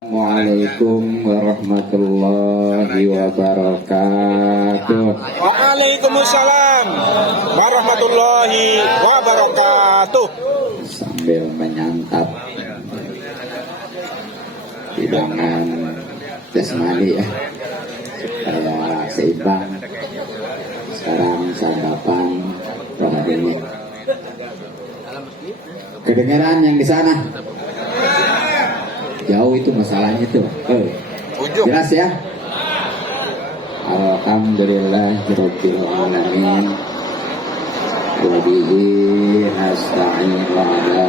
Assalamualaikum warahmatullahi wabarakatuh. Waalaikumsalam warahmatullahi wabarakatuh. Sambil menyantap hidangan jasmani ya, supaya seimbang. Sekarang sarapan ini. Kedengaran yang di sana? Jauh itu masalahnya tuh. Jelas ya? Alhamdulillahirabbil alamin. Wa bihi nasta'inu ala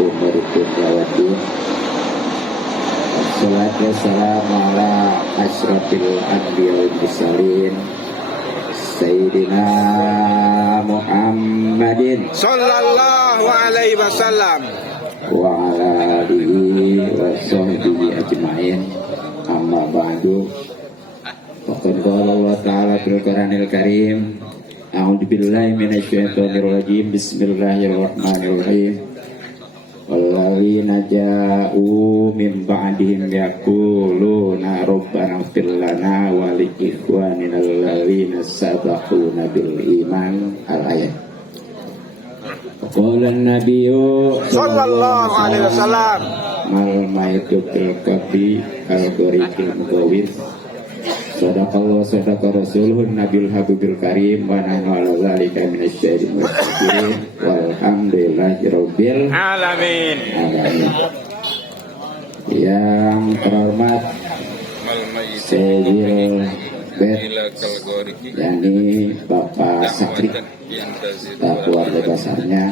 umuri dunya waddin. Wassalatu wassalamu ala asyrafil anbiya wal mursalin Sayyidina Muhammadin Sallallahu alaihi wasallam wa ala alihi wa sahbihi ajma'in. Amma ba'du. Faqad qala Allah ta'ala fil Qur'anil Karim, a'udzu billahi minasyaitonir rajim. Bismillahirrahmanirrahim. Walladzina ja'u min ba'dihim yaquluna rabbana ighfir lana wa li ikhwanina alladzina sabaquna bil iman. Al-ayat. Qala an-nabiyyu sallallahu alaihi wasallam mal maitu fil qabri al-ghariqil mugawwir. Sadaqallahu sadaqa rasuluhun nabil habibil karim wa nahnu ala dzalika minasyaitonir rajim. Walhamdulillahirabbil alamin. Yang terhormat Sayyidil Bet, yakni Bapak Sakri dan keluarga besarnya,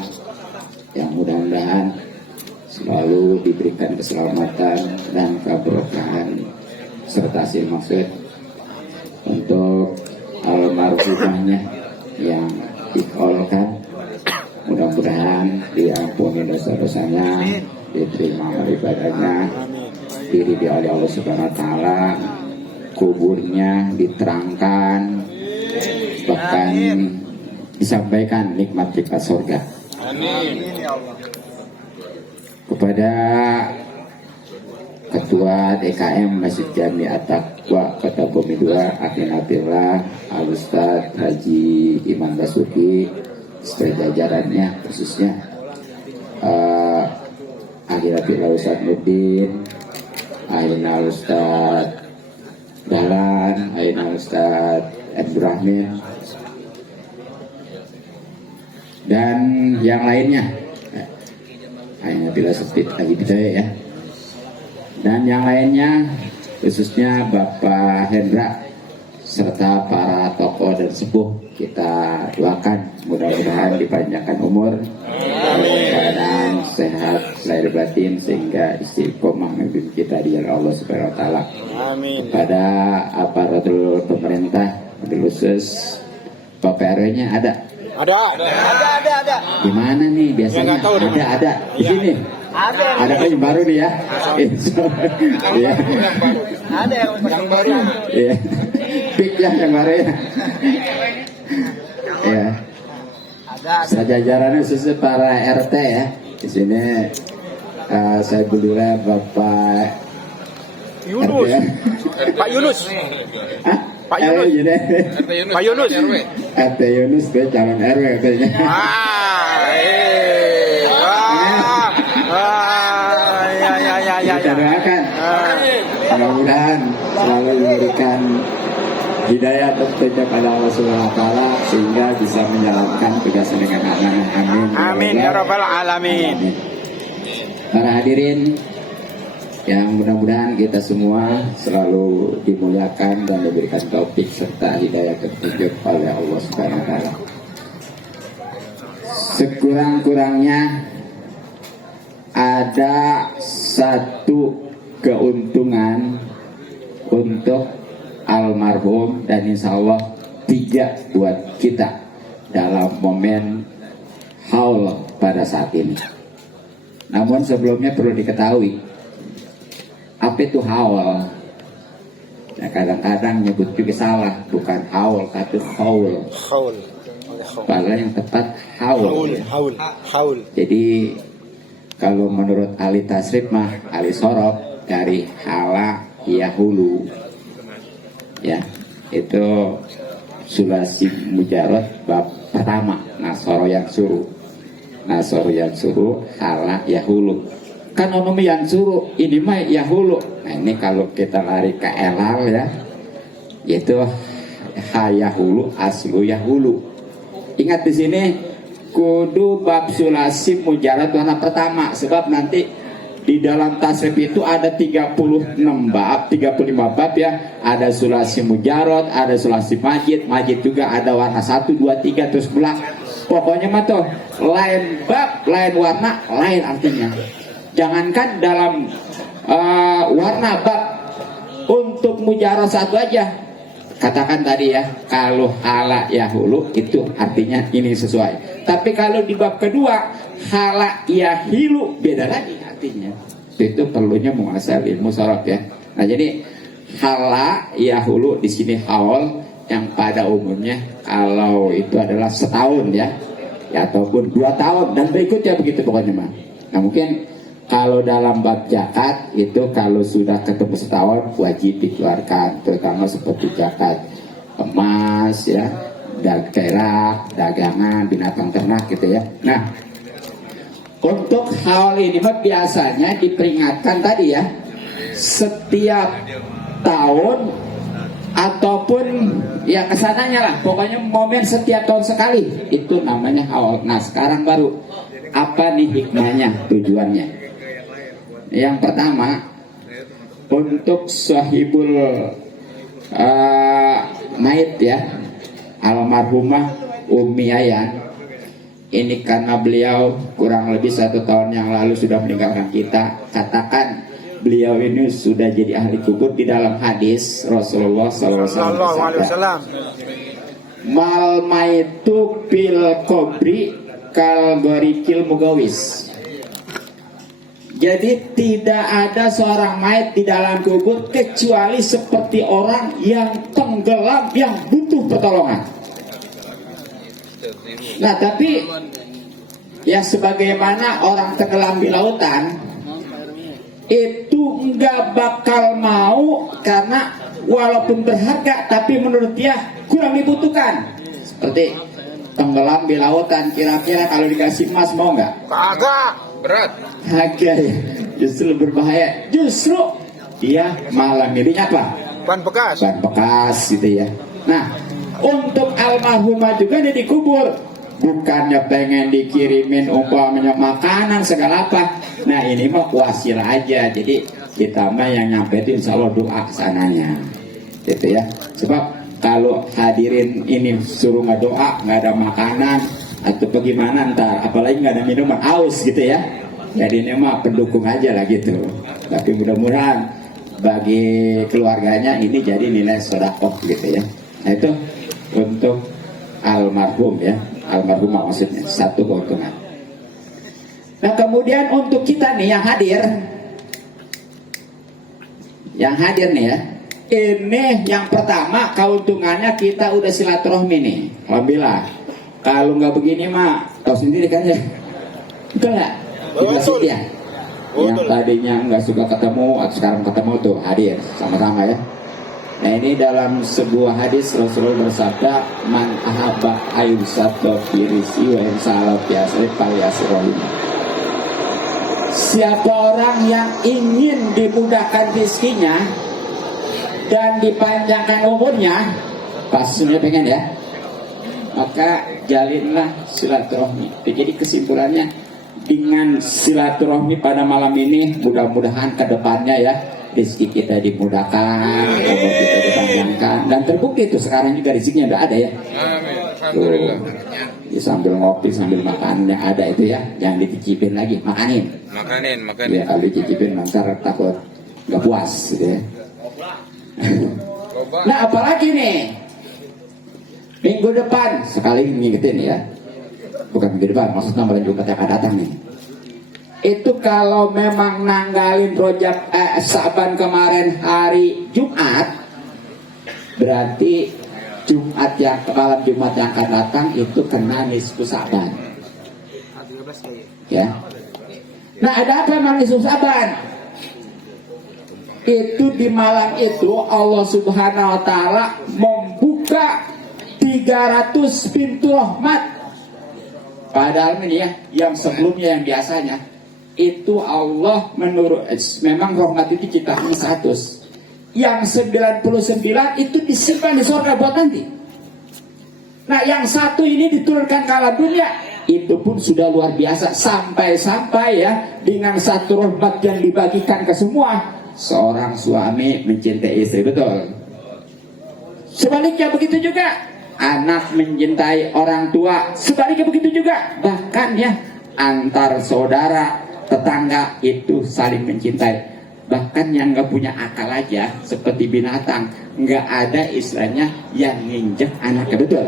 yang mudah-mudahan selalu diberikan keselamatan dan keberkahan serta hasil maksud. Untuk almarhumahnya yang dikolkan, mudah-mudahan diampuni dosa-dosanya, diterima ibadahnya, diridhoi oleh Allah Subhanahu wa taala, kuburnya diterangkan, bahkan disampaikan nikmat-nikmat surga. Amin. Kepada Ketua DKM Masjid Jami At-Taqwa Kota Bumi 2, Akhinatillah Al-Ustadz Haji Iman Basuki, serta jajarannya, khususnya Akhinatillah Ustadz Nurdin, Aina Ustadz Dahlan, Aina Ustadz Abdurrahman, dan yang lainnya. Aina bila sepit lagi bidaya ya. Dan yang lainnya, khususnya Bapak Hendra serta para tokoh dan sepuh, kita doakan mudah-mudahan dipanjangkan umur, keadaan sehat lahir batin, sehingga istiqomah memimpin kita di jalan Allah Subhanahu wa taala. Amin. Kepada aparatur pemerintah, khusus Bapak RW-nya ada. Ada. Di mana nih biasanya? Ada. Di sini. Ada yang baru nih ya. Iya. Ada yang baru. Iya. Pik ya yang baru ya. Iya. Sejajarannya khususnya para RT ya. Di sini saya berdua Bapak Yunus. RT, ya. Pak Yunus. Hah? Pak Yunus. Pak Yunus. RT Yunus ke calon RW katanya. Ya. Kita doakan mudah-mudahan selalu diberikan hidayah tentunya pada Allah Subhanahu wa taala, sehingga bisa menjalankan tugasnya dengan amanah. Amin. Amin ya rabbal alamin. Para hadirin yang mudah-mudahan kita semua selalu dimuliakan dan diberikan taufik serta hidayah petunjuk oleh Allah Subhanahu wa taala. Sekurang-kurangnya ada satu keuntungan untuk almarhum, dan insya Allah 3 buat kita dalam momen haul pada saat ini. Namun sebelumnya perlu diketahui, apa itu haul? Nah, kadang-kadang nyebut juga salah, bukan haul tapi haul. Padahal yang tepat haul. Haul. Jadi kalau menurut ahli tasrif mah, ahli sorof, dari hala yahulu, ya, itu sulasi mujarot bab pertama, nasoro yang suruh hala yahulu. Kan ono yang suruh, ini mah yahulu. Nah ini kalau kita lari ke elal ya, yaitu hayahulu aslu yahulu. Ingat di sini kudu bab sulasi mujarad warna pertama, sebab nanti di dalam tasrif itu ada 36 bab, 35 bab ya. Ada sulasi mujarad, ada sulasi majid juga ada warna 1, 2, 3 terus belak. Pokoknya mah tuh lain bab, lain warna, lain artinya. Jangankan dalam warna bab, untuk mujarad satu aja. Katakan tadi ya, kalau hala yahulu itu artinya ini sesuai. Tapi kalau di bab kedua hala yahilu beda lagi artinya. Itu perlunya menguasai ilmu sorof ya. Nah jadi hala yahulu di sini haul yang pada umumnya kalau itu adalah setahun ya ataupun 2 tahun dan berikutnya begitu pokoknya mah. Nah mungkin kalau dalam bab zakat itu kalau sudah ketemu setahun wajib dikeluarkan, terutama seperti zakat emas ya, perak, dagangan, binatang ternak gitu ya. Nah, untuk hal ini biasanya diperingatkan tadi ya, setiap tahun ataupun ya kesananya lah, pokoknya momen setiap tahun sekali itu namanya haul. Nah sekarang baru apa nih hikmahnya, tujuannya? Yang pertama, untuk sahibul mait ya, almarhumah Umi Yayan. Ini karena beliau kurang lebih 1 tahun yang lalu sudah meninggalkan kita. Katakan beliau ini sudah jadi ahli kubur. Di dalam hadis Rasulullah SAW, mal maitu pil kobri kal gorikil mugawis. Jadi tidak ada seorang mayat di dalam kubur kecuali seperti orang yang tenggelam, yang butuh pertolongan. Nah tapi ya sebagaimana orang tenggelam di lautan itu nggak bakal mau, karena walaupun berharga tapi menurut dia kurang dibutuhkan. Seperti tenggelam di lautan, kira-kira kalau dikasih emas mau nggak? Kagak. Berat. Harga ya, justru berbahaya. Justru dia malah milihnya apa? Ban bekas. Ban bekas gitu ya. Nah, untuk almarhumah juga dia dikubur. Bukannya pengen dikirimin umpamanya makanan segala apa. Nah ini mah wasilah aja. Jadi kita mah yang nyampe itu insya Allah doa kesananya. Gitu ya. Sebab kalau hadirin ini suruh nggak doa, nggak ada makanan atau bagaimana ntar, apalagi nggak ada minuman, aus gitu ya. Jadi ini mah pendukung aja lah gitu. Tapi mudah-mudahan bagi keluarganya ini jadi nilai sedekah gitu ya. Nah itu untuk almarhum ya, almarhumah maksudnya, satu keuntungan. Nah kemudian untuk kita nih yang hadir nih ya, ini yang pertama keuntungannya kita udah silaturahmi nih, alhamdulillah. Kalau nggak begini mah tahu sendiri kan ya, betul nggak? Betul ya. Yang tadinya nggak suka ketemu atau sekarang ketemu tuh hadir sama-sama ya. Nah ini dalam sebuah hadis Rasulullah bersabda, man ahabba ayyusata firisi wa insa'ala biasri falyasrohim. Siapa orang yang ingin dimudahkan rezekinya dan dipanjangkan umurnya, pastinya pengen ya, maka jalinlah silaturahmi. Jadi kesimpulannya, dengan silaturahmi pada malam ini mudah-mudahan ke depannya ya rezeki kita dimudahkan, umur kita dipanjangkan, dan terbukti itu sekarang juga rezekinya udah ada ya. Amin. Alhamdulillah. Ya, sambil ngopi sambil makan yang ada itu ya, jangan dicicipin lagi, makanin. Ya kalau dicicipin nanti takut nggak puas gitu ya. Nah apalagi nih minggu depan sekali ngingetin ya, bukan minggu depan, maksudnya bulan Jumat yang akan datang nih. Itu kalau memang nanggalin Rajab Sa'ban kemarin hari Jumat, berarti Jumat yang malam Jumat yang akan datang itu kena nisfu Sa'ban. Ya. Nah ada apa memang nisfu Sa'ban? itu di malam itu Allah Subhanahu wa taala membuka 300 pintu rahmat. Padahal ini ya, yang sebelumnya yang biasanya itu Allah memang rahmat itu ciptaannya 100. Yang 99 itu disimpan di surga buat nanti. Nah, yang satu ini diturunkan ke alam dunia, itu pun sudah luar biasa. Sampai-sampai ya, dengan satu rahmat yang dibagikan ke semua, seorang suami mencintai istri, betul. Sebaliknya begitu juga, anak mencintai orang tua, sebaliknya begitu juga. Bahkan ya, antar saudara, tetangga itu saling mencintai. Bahkan yang nggak punya akal aja, seperti binatang, nggak ada istilahnya yang nginjek anaknya, betul.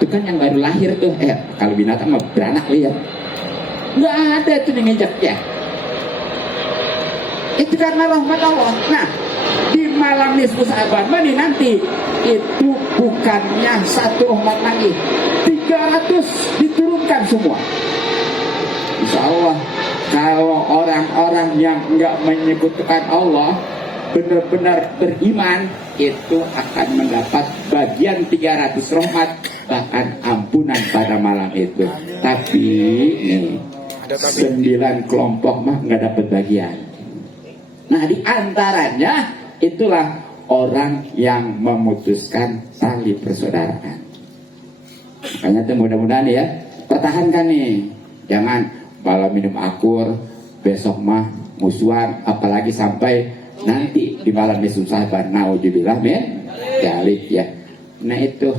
Itu kan yang baru lahir tuh, kalau binatang mah beranak lihat, nggak ada itu yang nginjek ya. Itu karena rahmat Allah. Nah, di malam nisfu Sa'ban ini nanti itu bukannya satu rahmat lagi, 300 diturunkan semua. Insya Allah, kalau orang-orang yang enggak menyebutkan Allah benar-benar beriman, itu akan mendapat bagian 300 rahmat, bahkan ampunan pada malam itu. Tapi nih, 9 kelompok mah nggak dapat bagian. Nah, di antaranya itulah orang yang memutuskan tali persaudaraan. Makanya tuh mudah-mudahan ya, pertahankan nih, jangan malam minum akur, besok mah musuhan, apalagi sampai nanti di malam nisfu Sa'ban, nauzubillah min dzalik ya. Nah, itu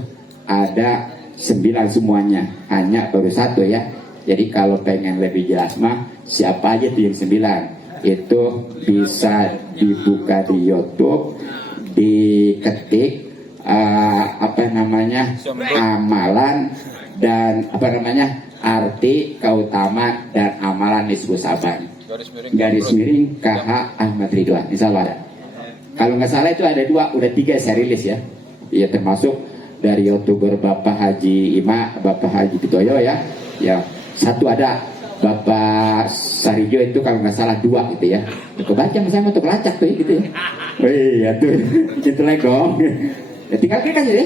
ada 9 semuanya, hanya baru 1 ya. Jadi kalau pengen lebih jelas mah, siapa aja tuh yang 9, itu bisa dibuka di YouTube, diketik amalan dan arti keutamaan dan amalan nisfu Sa'ban, garis miring KH Ahmad Ridwan, insya Allah ada. Kalau nggak salah itu ada 2, udah 3 saya rilis ya. Ya, termasuk dari YouTuber Bapak Haji Ima, Bapak Haji Pitoyo ya. Ya, 1 ada Bapak Sarijo, itu kalau nggak salah 2 gitu ya. Kebaca saya mau pelacak tuh gitu ya. Wih, ya tuh, itu lagi dong. Ya, tinggal klik aja ya.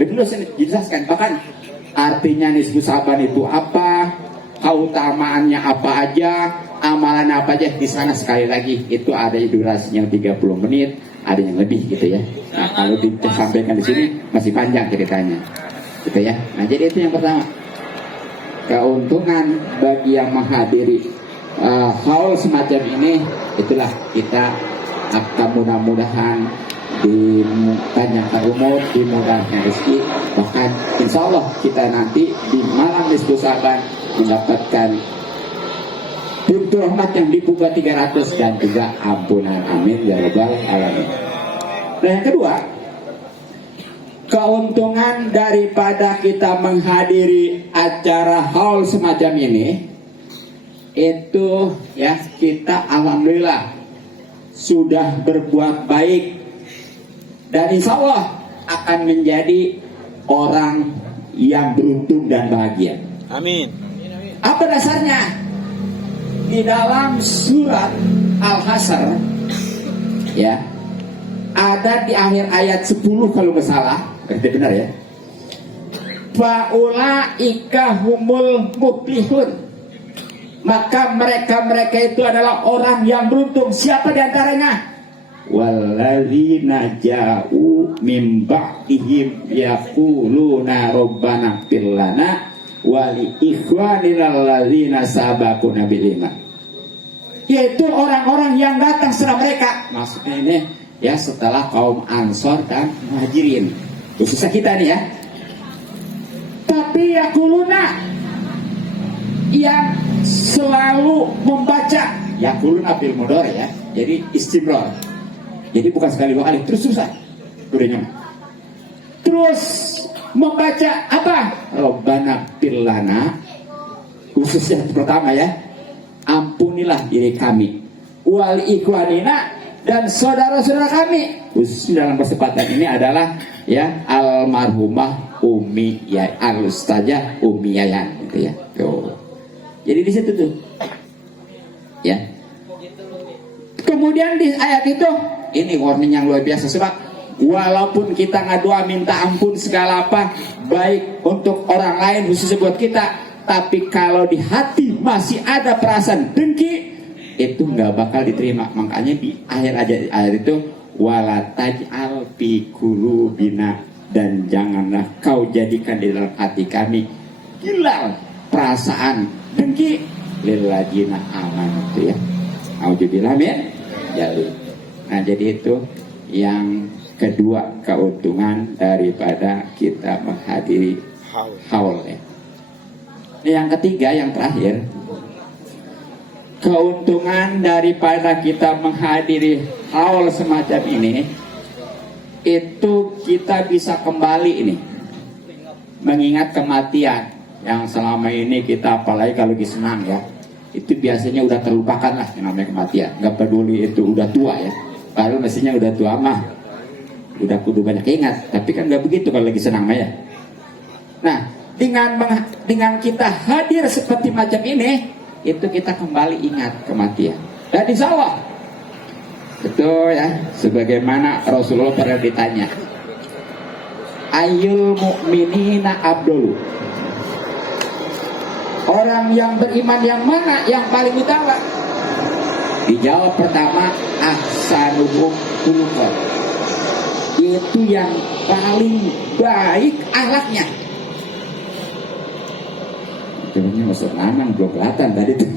Dulu saya jelaskan, bahkan artinya nisfu Sa'ban itu apa, keutamaannya apa aja, amalan apa aja di sana. Sekali lagi itu ada durasinya 30 menit, ada yang lebih gitu ya. Nah, kalau disampaikan di sini masih panjang ceritanya, gitu ya. Nah, jadi itu yang pertama, keuntungan bagi yang menghadiri haul semacam ini. Itulah kita akan mudah-mudahan dipanjangkan umur, dimudahkan rezeki, bahkan insya Allah kita nanti di malam nisfu Sa'ban mendapatkan pintu rahmat yang dibuka 300 dan juga ampunan, amin ya rabbal alamin. Nah, yang kedua, keuntungan daripada kita menghadiri acara haul semacam ini, itu ya, kita alhamdulillah sudah berbuat baik dan insya Allah akan menjadi orang yang beruntung dan bahagia. Amin. Apa dasarnya? Di dalam surat Al-Hasyr ya, ada di akhir ayat 10 kalau nggak salah, berarti benar ya. Faulaika humul muflihun, maka mereka itu adalah orang yang beruntung. Siapa di antaranya? Walladzina ja'u min ba'dihim yaquluna rabbana ighfir lana wa li ikhwanina alladzina sabaquna bil iman. Yaitu orang-orang yang datang setelah mereka. Maksudnya ini ya, setelah kaum Ansor dan Muhajirin, khususnya kita nih ya. Tapi yaquluna, yang selalu membaca, yaquluna bil mudhari ya. Jadi istimrar. Jadi bukan sekali 2 kali, terus-terusan. Terus membaca apa? Rabbana ighfir lana, khususnya pertama ya, ampunilah diri kami, wal ikhwanina, dan saudara-saudara kami. Khususnya dalam kesempatan ini adalah ya almarhumah Umi ya, al-ustazah Umi Yayan gitu ya. Tuh. Jadi di situ tuh. Ya. kemudian di ayat itu ini warning yang luar biasa, sebab walaupun kita ngadua minta ampun segala apa baik untuk orang lain khususnya buat kita, tapi kalau di hati masih ada perasaan dengki, itu nggak bakal diterima. Makanya di akhir ayat itu wala taj'al fi qulubina, dan janganlah kau jadikan di dalam hati kami gilal perasaan dengki lilladzina amanu, itu ya. Auzubillah min dzalik. Nah, jadi itu yang kedua keuntungan daripada kita menghadiri haul ya. Yang ketiga, yang terakhir, keuntungan daripada kita menghadiri haul semacam ini, itu kita bisa kembali ini mengingat kematian yang selama ini kita, apalagi kalau lagi senang ya, itu biasanya udah terlupakan lah yang namanya kematian. Gak peduli itu udah tua ya, kalau mestinya udah tua mah udah kudu banyak ingat, tapi kan gak begitu kalau lagi senang mah ya. Nah, dengan kita hadir seperti macam ini, itu kita kembali ingat kematian. Dan insya Allah betul ya, sebagaimana Rasulullah pernah ditanya, Ayyul mu'minina abdul, orang yang beriman yang mana yang paling utama? Dijawab pertama, ahsanuhum khuluqan, itu yang paling baik akhlaknya. Sebenarnya masuk nanang belum kelihatan tadi tuh.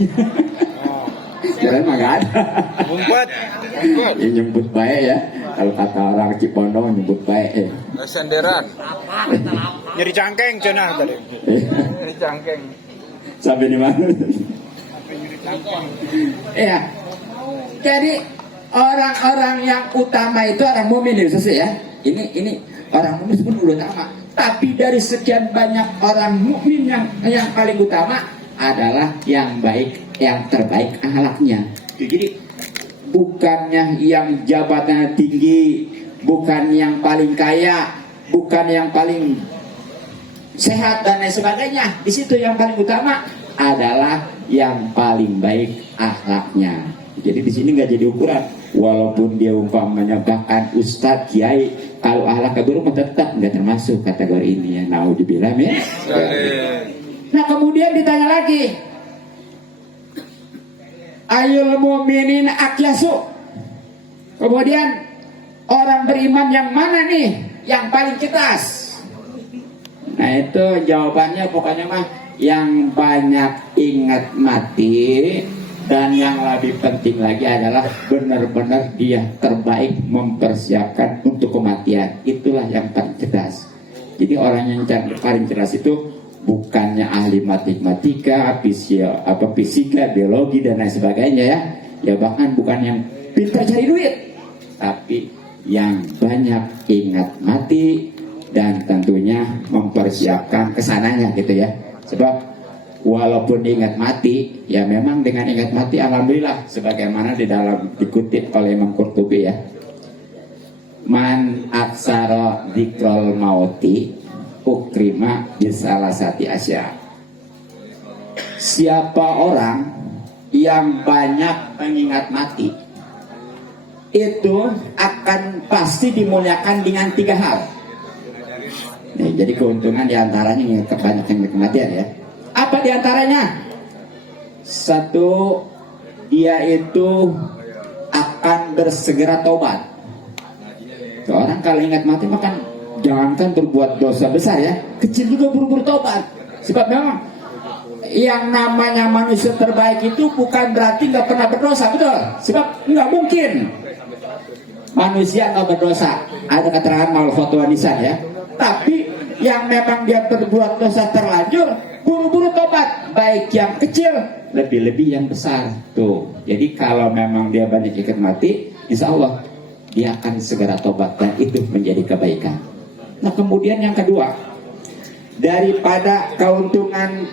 Kirain mah gak ada. Ngumpet. Ya, nyebut baik ya. Kalau kata orang Cipondo nyebut baik ya. Senderan. Nyeri cangkeng cenah tadi. Ini cangkeng. Sampai di mana? Iya. Jadi orang-orang yang utama itu orang mukmin ya, ya. Ini orang mukmin pun udah utama. Tapi dari sekian banyak orang mukmin yang paling utama adalah yang baik, yang terbaik akhlaknya. Jadi bukannya yang jabatannya tinggi, bukan yang paling kaya, bukan yang paling sehat dan lain sebagainya. Di situ yang paling utama adalah yang paling baik akhlaknya. Jadi di sini nggak jadi ukuran. Walaupun dia umpamanya bahkan ustadz, kiai, kalau akhlak buruk tetap nggak termasuk kategori ini ya. Naudzubillah min. Nah, kemudian ditanya lagi, Ayul mu'minin akyasu. Kemudian orang beriman yang mana nih yang paling cerdas? Nah, itu jawabannya pokoknya mah yang banyak ingat mati, dan yang lebih penting lagi adalah benar-benar dia terbaik mempersiapkan untuk kematian. Itulah yang paling cerdas. Jadi orang yang paling cerdas itu bukannya ahli matematika, fisika, biologi dan lain sebagainya ya. Ya bahkan bukan yang pintar cari duit, tapi yang banyak ingat mati dan tentunya mempersiapkan kesananya gitu ya. Sebab walaupun ingat mati, ya memang dengan ingat mati alhamdulillah, sebagaimana di dalam dikutip oleh Imam Qurtubi ya. Man aksara dzikrul mauti ukrima bisalasati asya. Siapa orang yang banyak mengingat mati, itu akan pasti dimuliakan dengan 3 hal. Nih, jadi keuntungan diantaranya yang banyak yang kematian ya. Apa diantaranya? 1, dia itu akan bersegera tobat. Orang kalau ingat mati makan jangankan berbuat dosa besar ya, kecil juga buru-buru tobat. Sebab memang yang namanya manusia terbaik itu bukan berarti nggak pernah berdosa, betul? Sebab nggak mungkin manusia nggak berdosa. Ada keterangan mal fatwa nisan ya. Tapi yang memang dia berbuat dosa terlanjur, buru-buru tobat, baik yang kecil, lebih-lebih yang besar. Tuh, jadi kalau memang dia banyak ingat mati, insya Allah dia akan segera tobat dan itu menjadi kebaikan. Nah, kemudian yang kedua, daripada keuntungan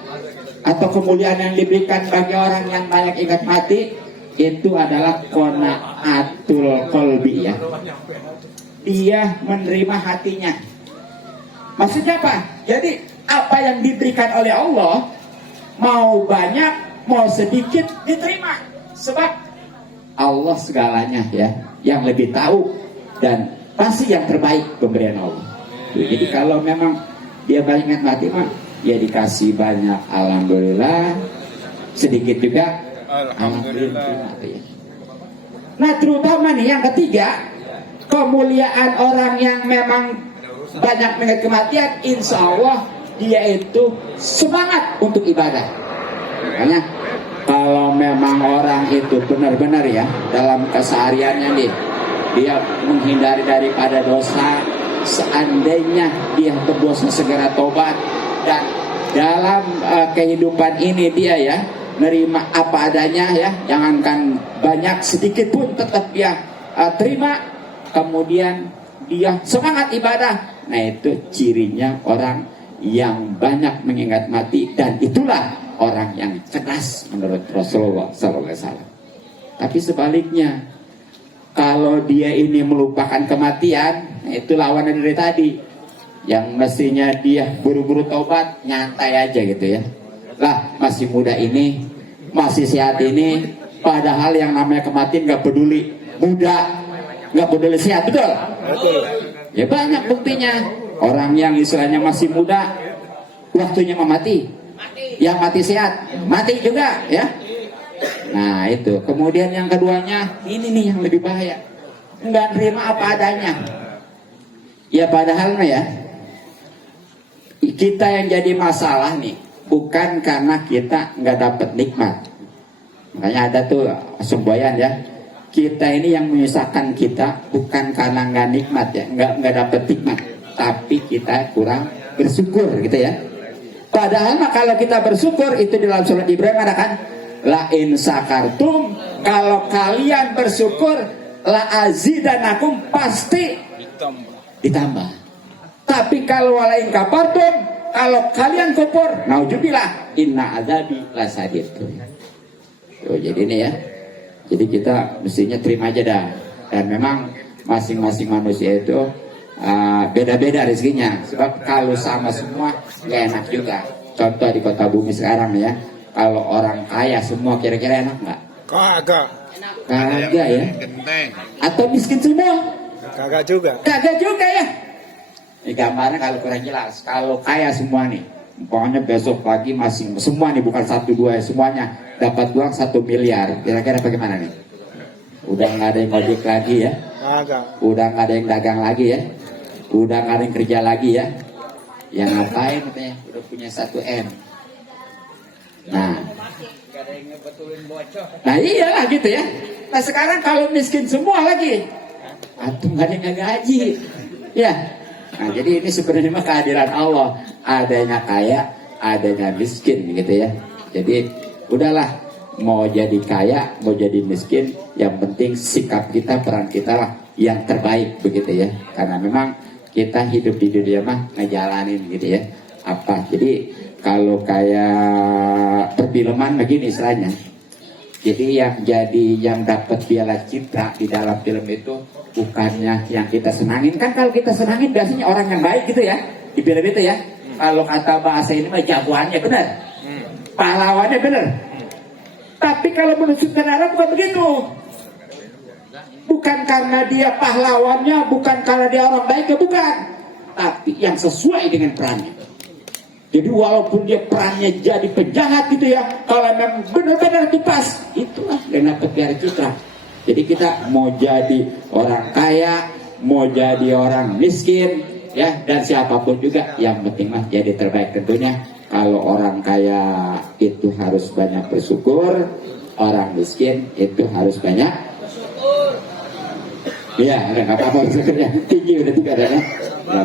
atau kemuliaan yang diberikan bagi orang yang banyak ingat mati, itu adalah qanaatul qalbi ya. Dia menerima hatinya. Maksudnya apa? Jadi apa yang diberikan oleh Allah, mau banyak mau sedikit diterima. Sebab Allah segalanya ya, yang lebih tahu dan pasti yang terbaik pemberian Allah. Jadi kalau memang dia banyak ingat mati mah, ya dikasih banyak alhamdulillah, sedikit juga alhamdulillah. Nah terutama nih yang ketiga, kemuliaan orang yang memang banyak mengingat kematian, insya Allah dia itu semangat untuk ibadah. Makanya kalau memang orang itu benar-benar ya dalam kesehariannya nih, dia menghindari daripada dosa, seandainya dia berdosa segera tobat, dan dalam kehidupan ini dia ya nerima apa adanya ya, jangankan banyak sedikit pun tetap dia terima, kemudian dia semangat ibadah. Nah itu cirinya orang yang banyak mengingat mati, dan itulah orang yang cerdas menurut Rasulullah SAW. Tapi sebaliknya, kalau dia ini melupakan kematian, nah itu lawannya dari tadi. Yang mestinya dia buru-buru tobat, nyantai aja gitu ya. Lah masih muda ini, masih sehat ini, padahal yang namanya kematian gak peduli muda, gak peduli sehat, betul? Ya banyak buktinya. Orang yang istilahnya masih muda, waktunya memati, yang mati sehat, mati juga ya. Nah itu. Kemudian yang keduanya, ini nih yang lebih bahaya, nggak terima apa adanya. Ya padahal ya, kita yang jadi masalah nih bukan karena kita nggak dapat nikmat. Makanya ada tuh semboyan ya, kita ini yang menyusahkan kita bukan karena nggak nikmat ya, nggak dapat nikmat, tapi kita kurang bersyukur gitu ya. Padahal kalau kita bersyukur, itu di dalam surat Ibrahim ada kan, la in sakartum, kalau kalian bersyukur, la azidanakum, pasti ditambah. Tapi kalau walain kafartum, kalau kalian kufur, naujubillah, inna azabi lasadid. Tuh, jadi ini ya, jadi kita mestinya terima aja dah. Dan memang masing-masing manusia itu beda-beda rezekinya. Sebab kalau sama semua gak enak juga. Contoh di kota bumi sekarang ya, kalau orang kaya semua kira-kira enak nggak? Kagak. Kagak ya. Atau miskin semua? Kagak juga. Kagak juga ya. Ini gambarnya kalau kurang jelas. Kalau kaya semua nih, pokoknya besok pagi masing semua nih, bukan 1 2 ya, semuanya dapat uang 1 miliar. Kira-kira bagaimana nih? Udah nggak ada yang ngojek lagi ya? Kagak. Udah nggak ada yang dagang lagi ya? Udah nggak ada yang kerja lagi ya? Yang ngapain katanya? Udah punya 1 M. Nah iyalah gitu ya. Nah sekarang kalau miskin semua lagi, atau nggak ada yang gaji ya. Nah jadi ini sebenarnya mah kehadiran Allah, adanya kaya, adanya miskin gitu ya. Jadi udahlah, mau jadi kaya, mau jadi miskin, yang penting sikap kita, peran kita lah yang terbaik begitu ya. Karena memang kita hidup di dunia mah ngejalanin gitu ya. Apa? Jadi kalau kayak perfilman begini istilahnya. Jadi yang dapat piala citra di dalam film itu bukannya yang kita senangin. Kan kalau kita senangin biasanya orang yang baik gitu ya, di film itu ya. Kalau kata bahasa ini mah jagoannya benar, pahlawannya benar. Tapi kalau menurut sutradara bukan begitu. Bukan karena dia pahlawannya, bukan karena dia orang baik, ya bukan. Tapi yang sesuai dengan perannya. Jadi walaupun dia perannya jadi penjahat gitu ya, kalau memang benar-benar itu pas, itulah yang dapat piala citra. Jadi kita mau jadi orang kaya, mau jadi orang miskin, ya, dan siapapun juga, yang penting mah jadi terbaik tentunya. Kalau orang kaya itu harus banyak bersyukur, orang miskin itu harus banyak iya, ada nggak apa-apa bersyukurnya tinggi udah tidak ada ya,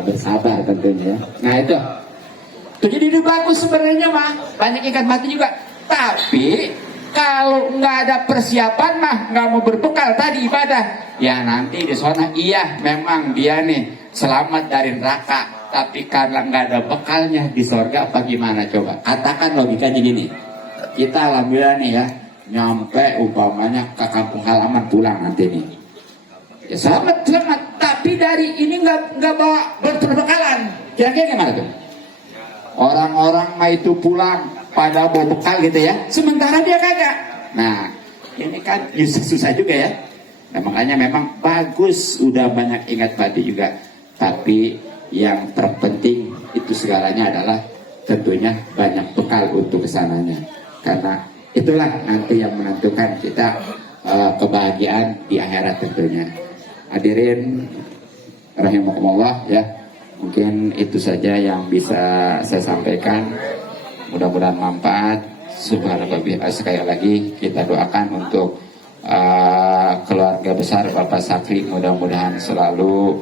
bersabar tentunya. Nah itu jadi itu bagus sebenarnya mah, banyak ikan mati juga. Tapi kalau nggak ada persiapan mah, nggak mau berbekal tadi ibadah, ya nanti di sana iya memang dia nih selamat dari neraka, tapi karena nggak ada bekalnya di surga apa gimana coba? Katakan logikanya gini, kita alhamdulillah nih ya nyampe umpamanya ke kampung halaman pulang nanti nih, ya selamat, tapi dari ini nggak bawa berbekalan, kira-kira gimana tuh? Orang-orang mah itu pulang pada bawa bekal gitu ya, sementara dia kagak. Nah ini kan susah juga ya. Nah, makanya memang bagus udah banyak ingat mati juga, tapi yang terpenting itu segalanya adalah tentunya banyak bekal untuk kesananya, karena itulah nanti yang menentukan kita kebahagiaan di akhirat tentunya. Hadirin rahimakumullah ya, mungkin itu saja yang bisa saya sampaikan, mudah-mudahan manfaat. Subhanallah, sekali lagi kita doakan untuk keluarga besar Bapak Sakri, mudah-mudahan selalu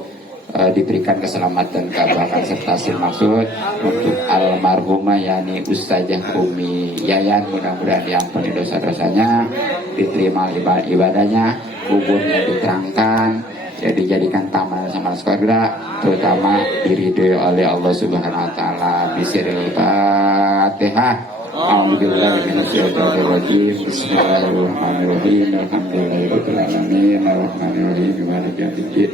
diberikan keselamatan, keberkahan serta maksud. Untuk almarhumah yakni Ustazah Umi Yayan, mudah-mudahan diampuni dosa-dosanya, diterima ibadahnya, kuburnya diterangkan, ya dijadikan taman sama surga, terutama diridhoi oleh Allah Subhanahu wa taala. Bismillahirrahmanirrahim. Fatihah. A'udzubillahi minasyaitonir rajim. Bismillahirrahmanirrahim. Alhamdulillahirabbil alamin. Arrahmanirrahim. Maliki yaumiddin.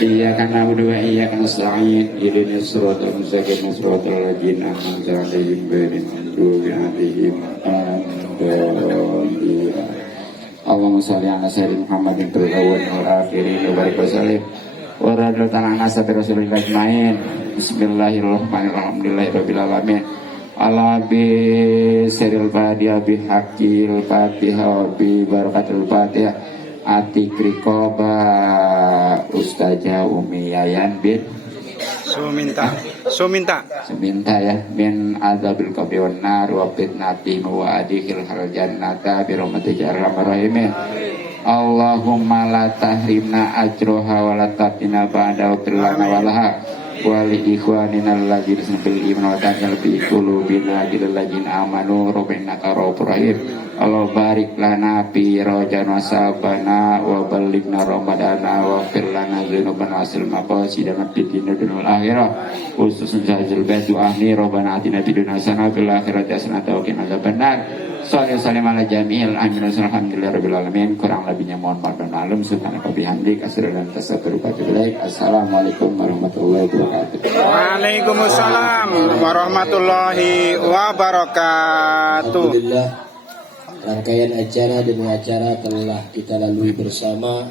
Iyyaka na'budu wa iyyaka nasta'in. Ihdinas siratal mustaqim. Siratal ladzina an'amta 'alaihim ghairil maghdubi 'alaihim waladdallin. Allahumma shalli ala sayyidina Muhammadin fil awwalin wal akhirin wa barik wa sallim wa radhiyallahu ta'ala an ashabi Rasulillah ajmain. Bismillahirrahmanirrahim. Alhamdulillahirabbil alamin. Ala bi siril fatiha bi haqqil fatiha bi barakatul fatiha atik rikoba Ustazah Umi Yayan bin Suminta ya, min azabil qabri wan nar wa fitnati wa adkhil hal jannata bi rahmatika arhamar rahimin. Allahumma la tahrimna ajroha wa la taqina ba'da utrlana walaha wa li ikhwanina alladzina sabil iman wa tajal bi qulubina lil ladzina amanu rabbana karafur rahim. Allah barik lana fi rojana sabana wa balighna ramadana wa fir lana dzunubana wasil maqasidana fid dunya wal akhirah khususan jazil baitu ahli rabbana atina fid dunya hasanah fil akhirati hasanah wa qina adzabannar. Shallallahu alaihi ala jami'il amin alhamdulillahirabbil alamin. Kurang lebihnya mohon maaf dan maklum. Subhanaka bihamdik asyhadu an la ilaha illa anta astaghfiruka. Assalamualaikum warahmatullahi wabarakatuh. Waalaikumsalam warahmatullahi wabarakatuh. Alhamdulillah, rangkaian acara demi acara telah kita lalui bersama,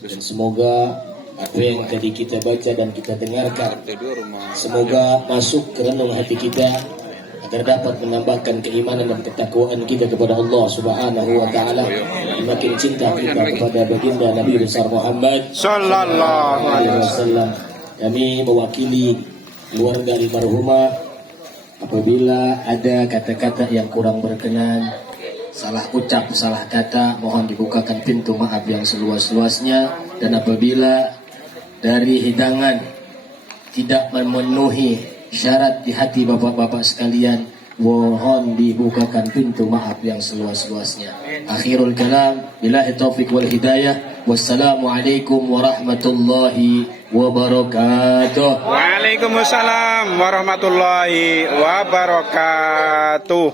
dan semoga apa yang tadi kita baca dan kita dengarkan semoga masuk ke renung hati kita, agar dapat menambahkan keimanan dan ketakwaan kita kepada Allah Subhanahu wa taala, makin cinta kita kepada baginda Nabi besar Muhammad Sallallahu alaihi wasallam. Kami mewakili keluarga almarhumah, apabila ada kata-kata yang kurang berkenan, salah ucap, salah kata, mohon dibukakan pintu maaf yang seluas-luasnya. Dan apabila dari hidangan tidak memenuhi syarat di hati bapak-bapak sekalian, mohon dibukakan pintu maaf yang seluas-luasnya. Akhirul kalam, billahi taufiq wal hidayah. Wassalamualaikum warahmatullahi wabarakatuh. Waalaikumsalam warahmatullahi wabarakatuh.